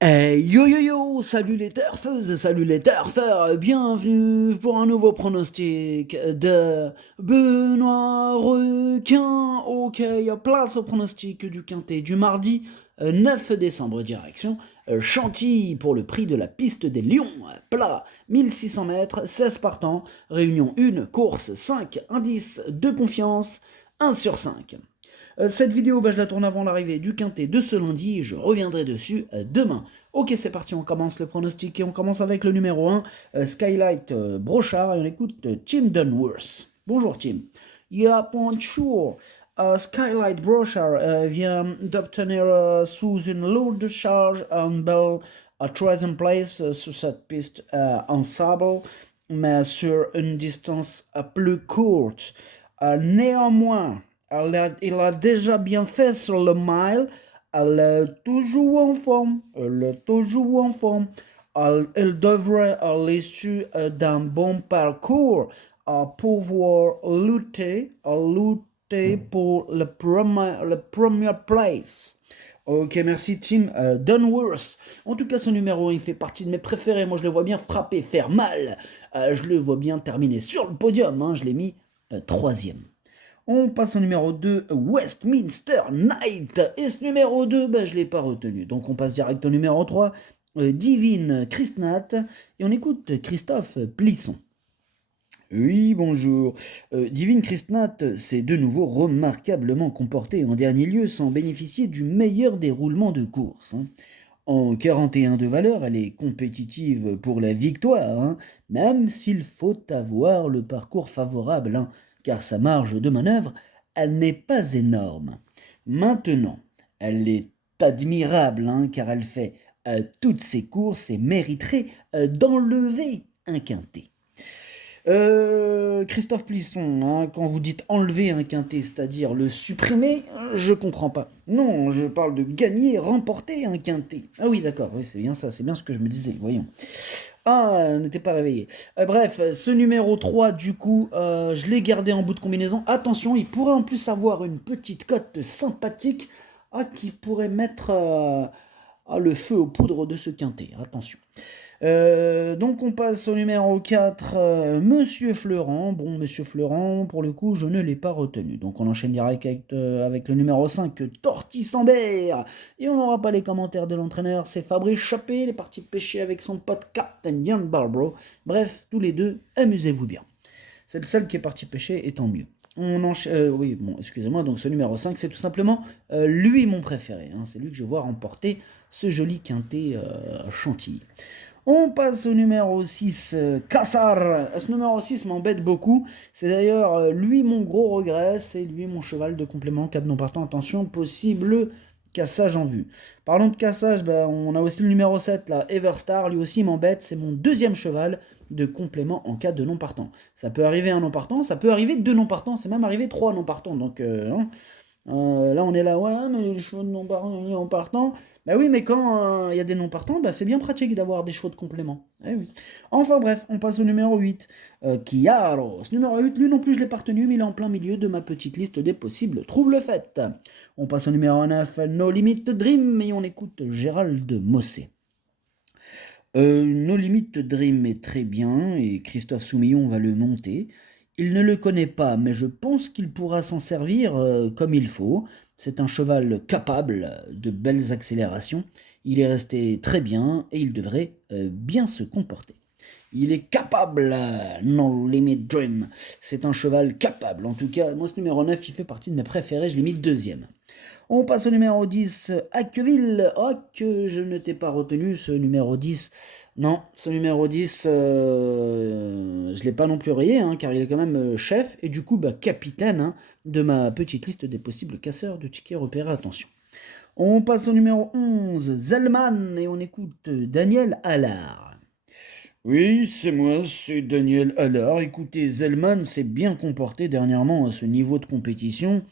Yo yo yo, salut les turfeuses, salut les turfeurs, bienvenue pour un nouveau pronostic de Benoît Requin. Ok, place au pronostic du quintet du mardi 9 décembre, direction Chantilly pour le prix de la piste des Lions, plat 1600 mètres, 16 partants, réunion 1, course 5, indice de confiance 1 sur 5. Cette vidéo, je la tourne avant l'arrivée du quintet de ce lundi, je reviendrai dessus demain. Ok, c'est parti, on commence le pronostic et on commence avec le numéro 1, Skylight Brochard, et on écoute Tim Dunworth. Bonjour Tim. Yeah, bonjour. Skylight Brochard vient d'obtenir sous une lourde charge un bel troisième place sur cette piste en sable, mais sur une distance plus courte. Néanmoins, il a déjà bien fait sur le mile. Elle est toujours en forme. Elle est toujours en forme. Elle devrait, à l'issue d'un bon parcours, pouvoir lutter pour le premier place. Ok, merci Tim Dunworth. En tout cas, ce numéro, il fait partie de mes préférés. Moi, je le vois bien frapper, faire mal. Je le vois bien terminer sur le podium, hein. Je l'ai mis troisième. On passe au numéro 2, Westminster Night. Et ce numéro 2, je ne l'ai pas retenu. Donc on passe direct au numéro 3, Divine Christnat. Et on écoute Christophe Plisson. Oui, bonjour. Divine Christnat s'est de nouveau remarquablement comportée en dernier lieu sans bénéficier du meilleur déroulement de course, hein. En 41 de valeur, elle est compétitive pour la victoire, hein, même s'il faut avoir le parcours favorable, hein, car sa marge de manœuvre, elle n'est pas énorme. Maintenant, elle est admirable, hein, car elle fait toutes ses courses et mériterait d'enlever un quintet. Christophe Plisson, hein, quand vous dites enlever un quintet, c'est-à-dire le supprimer, je comprends pas. Non, je parle de gagner, remporter un quintet. Ah oui, d'accord, oui, c'est bien ça, c'est bien ce que je me disais, voyons. Ah, elle n'était pas réveillée. Bref, ce numéro 3, du coup, je l'ai gardé en bout de combinaison. Attention, il pourrait en plus avoir une petite cote sympathique qui pourrait mettre le feu aux poudres de ce quintet. Attention. Donc on passe au numéro 4, Monsieur Fleurant. Bon, Monsieur Fleurant, pour le coup, je ne l'ai pas retenu. Donc on enchaîne direct avec le numéro 5, Tortissambert. Et on n'aura pas les commentaires de l'entraîneur, c'est Fabrice Chappé, il est parti pêcher avec son pote Captain Jan Barbro. Bref, tous les deux, amusez-vous bien. C'est le seul qui est parti pêcher, et tant mieux. On enchaîne, oui, bon, excusez-moi, donc ce numéro 5, c'est tout simplement lui mon préféré, hein. C'est lui que je vois remporter ce joli quintet Chantilly. On passe au numéro 6, Cassar. Ce numéro 6 m'embête beaucoup. C'est d'ailleurs lui mon gros regret. C'est lui mon cheval de complément. 4 non partants. Attention, possible cassage en vue. Parlons de cassage, on a aussi le numéro 7, là, Everstar. Lui aussi m'embête. C'est mon deuxième cheval de complément en cas de non partant. Ça peut arriver un non partant. Ça peut arriver deux non partants. C'est même arrivé 3 non partants. Donc, hein. Là, on est là, ouais, mais les chevaux de non partants. Bah oui, mais quand il y a des non partants, c'est bien pratique d'avoir des chevaux de complément. Eh oui. Enfin bref, on passe au numéro 8. Chiaro. Ce numéro 8, lui non plus, je l'ai pas retenu, mais il est en plein milieu de ma petite liste des possibles troubles faits. On passe au numéro 9, No Limit Dream, et on écoute Gérald Mossé. No Limit Dream est très bien, et Christophe Soumillon va le monter. Il ne le connaît pas, mais je pense qu'il pourra s'en servir comme il faut. C'est un cheval capable de belles accélérations. Il est resté très bien et il devrait bien se comporter. Il est capable, No Limit Dream. C'est un cheval capable. En tout cas, moi ce numéro 9, il fait partie de mes préférés. Je l'ai mis deuxième. On passe au numéro 10, Hackville. Oh, que je ne t'ai pas retenu, ce numéro 10. Non, ce numéro 10, je ne l'ai pas non plus rayé, hein, car il est quand même chef, et du coup, capitaine, hein, de ma petite liste des possibles casseurs de tickets repérés. Attention. On passe au numéro 11, Zellman, et on écoute Daniel Allard. Oui, c'est moi, c'est Daniel Allard. Écoutez, Zellman s'est bien comporté dernièrement à ce niveau de compétition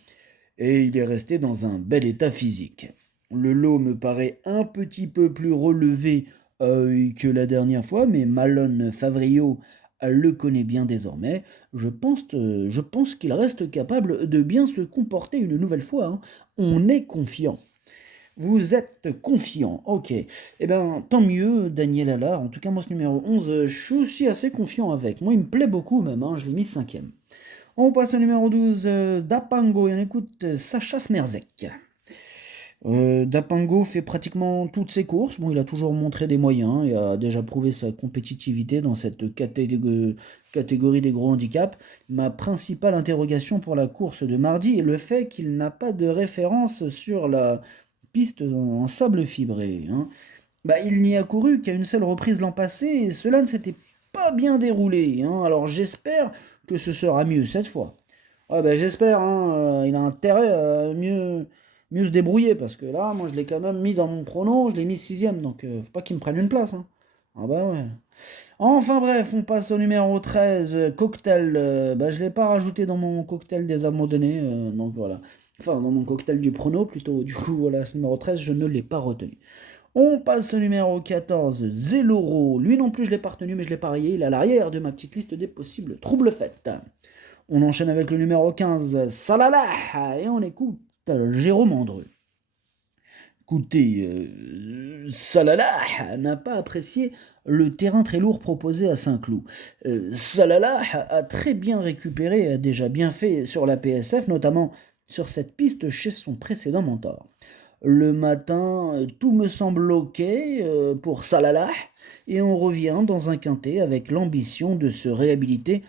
et il est resté dans un bel état physique. Le lot me paraît un petit peu plus relevé que la dernière fois, mais Malone Favrio le connaît bien désormais. Je pense qu'il reste capable de bien se comporter une nouvelle fois, hein. On est confiant. Vous êtes confiant, ok. Eh ben, tant mieux, Daniel Allard. En tout cas, moi, ce numéro 11, je suis aussi assez confiant avec. Moi, il me plaît beaucoup même, hein, je l'ai mis cinquième. On passe au numéro 12, Dapango, et on écoute Sacha Smerzek. Dapango fait pratiquement toutes ses courses. Bon, il a toujours montré des moyens et a déjà prouvé sa compétitivité dans cette catégorie des gros handicaps. Ma principale interrogation pour la course de mardi est le fait qu'il n'a pas de référence sur la piste en sable fibré, hein. Bah, il n'y a couru qu'à une seule reprise l'an passé et cela ne s'était pas bien déroulé, hein. Alors j'espère que ce sera mieux cette fois. Ouais, bah, j'espère, hein, il a intérêt à mieux se débrouiller parce que là, moi je l'ai quand même mis dans mon prono, je l'ai mis sixième, donc faut pas qu'il me prenne une place, hein. Ah bah ouais. Enfin bref, on passe au numéro 13, cocktail. Bah, je ne l'ai pas rajouté dans mon cocktail des abandonnés, donc voilà. Enfin, dans mon cocktail du prono plutôt. Du coup, voilà, ce numéro 13, je ne l'ai pas retenu. On passe au numéro 14, Zeloro. Lui non plus, je ne l'ai pas retenu, mais je l'ai parié. Il est à l'arrière de ma petite liste des possibles troubles faites. On enchaîne avec le numéro 15, Salala. Et on écoute Jérôme Andreu. Écoutez, Salalah n'a pas apprécié le terrain très lourd proposé à Saint-Cloud. Salalah a très bien récupéré, a déjà bien fait sur la PSF, notamment sur cette piste chez son précédent mentor. Le matin, tout me semble ok pour Salalah, et on revient dans un quintet avec l'ambition de se réhabiliter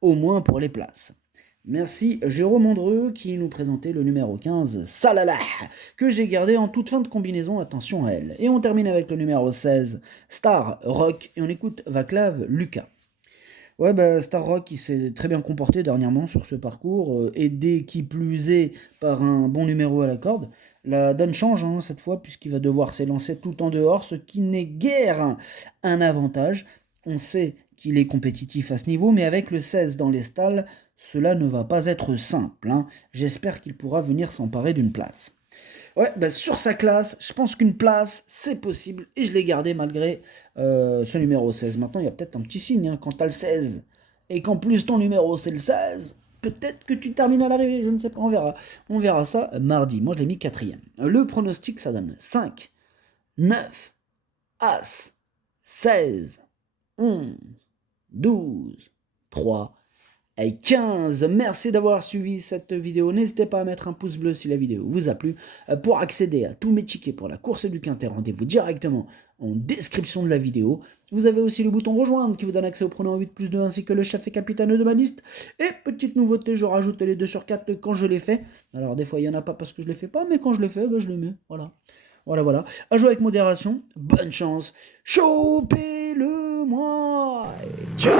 au moins pour les places. Merci Jérôme Andreu qui nous présentait le numéro 15, Salalah, que j'ai gardé en toute fin de combinaison, attention à elle. Et on termine avec le numéro 16, Star Rock, et on écoute Vaclav Lucas. Ouais, bah, Star Rock, il s'est très bien comporté dernièrement sur ce parcours, aidé qui plus est par un bon numéro à la corde. La donne change, hein, cette fois, puisqu'il va devoir s'élancer tout en dehors, ce qui n'est guère un avantage. On sait qu'il est compétitif à ce niveau, mais avec le 16 dans les stalles, cela ne va pas être simple, hein. J'espère qu'il pourra venir s'emparer d'une place. Ouais, bah sur sa classe, je pense qu'une place, c'est possible, et je l'ai gardé malgré ce numéro 16. Maintenant, il y a peut-être un petit signe, hein, quand t'as le 16, et qu'en plus ton numéro c'est le 16, peut-être que tu termines à l'arrivée, je ne sais pas, on verra. On verra ça mardi, moi je l'ai mis quatrième. Le pronostic, ça donne 5, 9, As, 16, 11, 12, 3, et 15. Merci d'avoir suivi cette vidéo. N'hésitez pas à mettre un pouce bleu si la vidéo vous a plu. Pour accéder à tous mes tickets pour la course du Quintet, rendez-vous directement en description de la vidéo. Vous avez aussi le bouton rejoindre qui vous donne accès au pronom 8+2 ainsi que le chef et capitaine de ma liste. Et petite nouveauté, je rajoute les 2 sur 4 quand je les fais. Alors des fois il n'y en a pas parce que je les fais pas, mais quand je les fais, ben, je les mets. Voilà. Voilà. À jouer avec modération. Bonne chance. Chopez-le moi. Ciao.